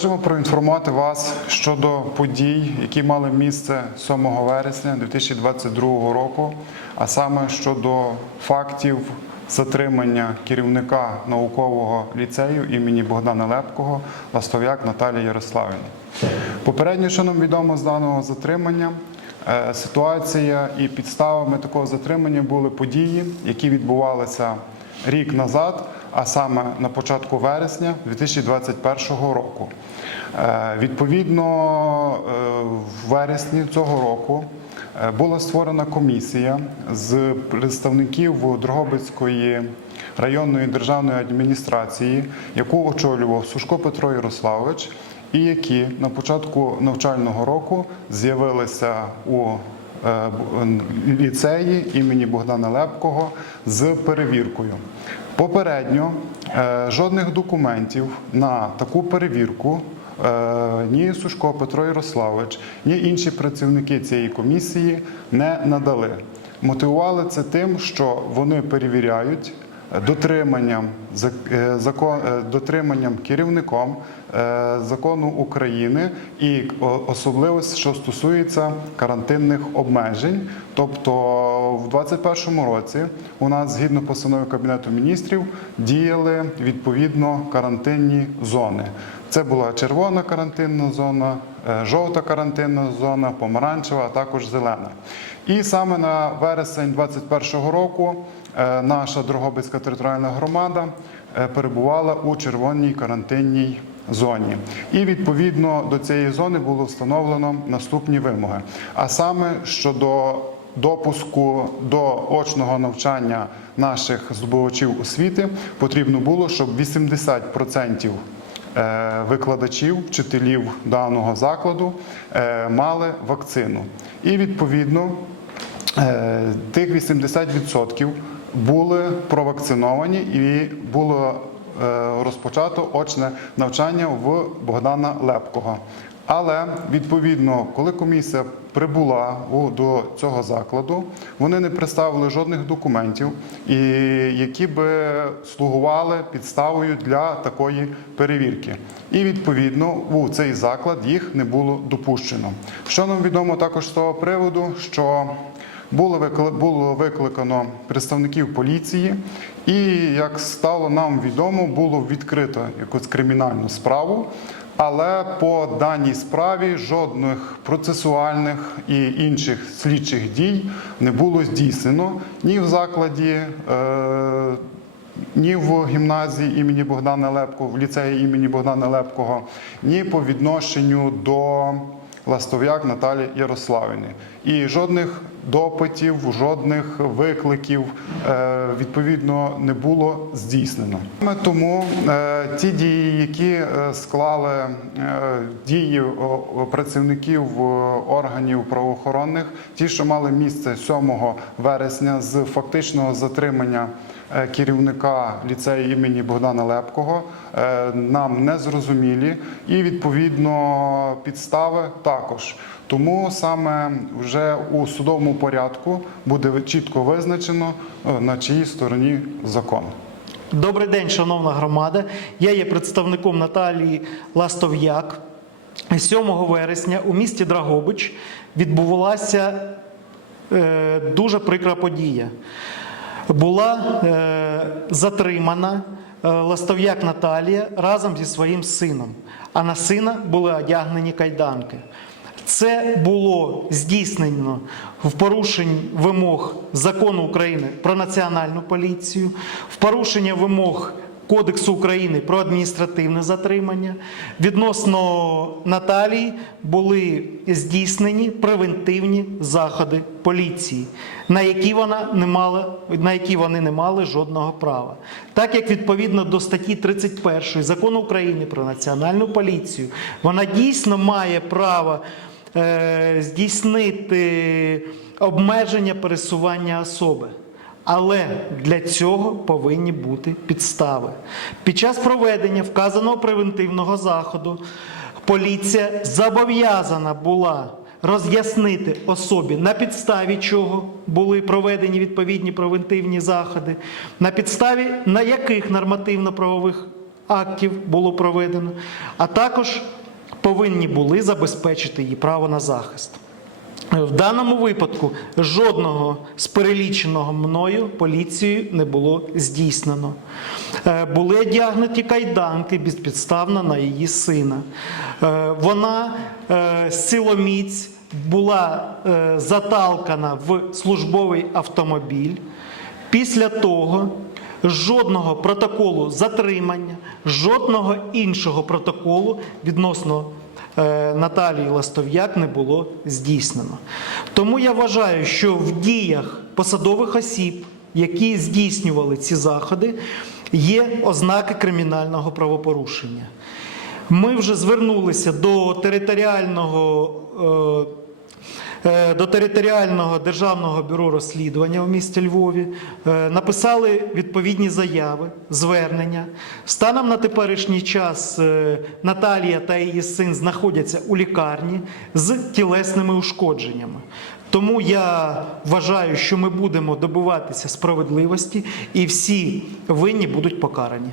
Хочемо проінформувати вас щодо подій, які мали місце 7 вересня 2022 року, а саме щодо фактів затримання керівника наукового ліцею імені Богдана Лепкого Ластов'як Наталії Ярославівни. Попередньо, що нам відомо з даного затримання, е, ситуація і підставами такого затримання були події, які відбувалися рік назад, а саме на початку вересня 2021 року. Е, Відповідно, е, в вересні цього року е, була створена комісія з представників Дрогобицької районної державної адміністрації, яку очолював Сушко Петро Ярославович, і які на початку навчального року з'явилися у ліцеї імені Богдана Лепкого з перевіркою. Попередньо е, жодних документів на таку перевірку е, ні Сушко Петро Ярославович, ні інші працівники цієї комісії не надали. Мотивували це тим, що вони перевіряють дотриманням е, закон, е, дотриманням керівником е, закону України і о- особливо, що стосується карантинних обмежень. Тобто в 2021 році у нас згідно постанови Кабінету міністрів діяли відповідно карантинні зони. Це була червона карантинна зона, жовта карантинна зона, помаранчева, а також зелена. І саме на вересень 2021 року наша Дрогобицька територіальна громада е, перебувала у червоній карантинній зоні. І відповідно до цієї зони було встановлено наступні вимоги. А саме щодо допуску до очного навчання наших здобувачів освіти потрібно було, щоб 80% е, викладачів, вчителів даного закладу е, мали вакцину. І відповідно е, тих 80% були провакциновані і було е, розпочато очне навчання в Богдана Лепкого. Але відповідно, коли комісія прибула до цього закладу, вони не представили жодних документів, які би слугували підставою для такої перевірки. І відповідно у цей заклад їх не було допущено. Що нам відомо також з того приводу, що було викли- було викликано представників поліції, і як стало нам відомо, було відкрито якусь кримінальну справу. Але по даній справі жодних процесуальних і інших слідчих дій не було здійснено ні в закладі, е, ні в гімназії імені Богдана Лепкого, в ліцеї імені Богдана Лепкого, ні по відношенню до Ластов'як Наталі Ярославівни. І жодних допитів, жодних викликів е, відповідно не було здійснено. Саме Тому е, ті дії, які е, склали дії працівників органів правоохоронних, ті, що мали місце 7 вересня з фактичного затримання керівника ліцею імені Богдана Лепкого, нам не зрозумілі, і відповідно підстави також. Тому саме вже у судовому порядку буде чітко визначено е, на чиїй стороні закон. Добрий день, шановна громада. Я є представником Наталії Ластов'як. 7 вересня у місті Драгобич відбувалася е, дуже прикра подія. Була е, затримана е, Ластов'як Наталія разом зі своїм сином, а на сина були одягнені кайданки. Це було здійснено в порушенні вимог закону України про національну поліцію, в порушення вимог Кодексу України про адміністративне затримання. Відносно Наталії були здійснені превентивні заходи поліції, на які вона не мала, на які вони не мали жодного права. Так як відповідно до статті 31 закону України про національну поліцію, вона дійсно має право здійснити обмеження пересування особи. Але для цього повинні бути підстави. Під час проведення вказаного превентивного заходу поліція зобов'язана була роз'яснити особі, на підставі чого були проведені відповідні превентивні заходи, на підставі на яких нормативно-правових актів було проведено, а також повинні були забезпечити її право на захист. В даному випадку жодного з переліченого мною поліцією не було здійснено. Е, Були одягнуті кайданки безпідставно на її сина. Е, Вона е, силоміць була заталкана в службовий автомобіль. Після того жодного протоколу затримання, жодного іншого протоколу відносно е, Наталії Ластов'як не було здійснено. Тому я вважаю, що в діях посадових осіб, які здійснювали ці заходи, є ознаки кримінального правопорушення. Ми вже звернулися до територіального. Е, До територіального державного бюро розслідування у місті Львові е, написали відповідні заяви, звернення. Станом на теперішній час е, Наталія та її син знаходяться у лікарні з тілесними ушкодженнями. Тому я вважаю, що ми будемо добиватися справедливості і всі винні будуть покарані.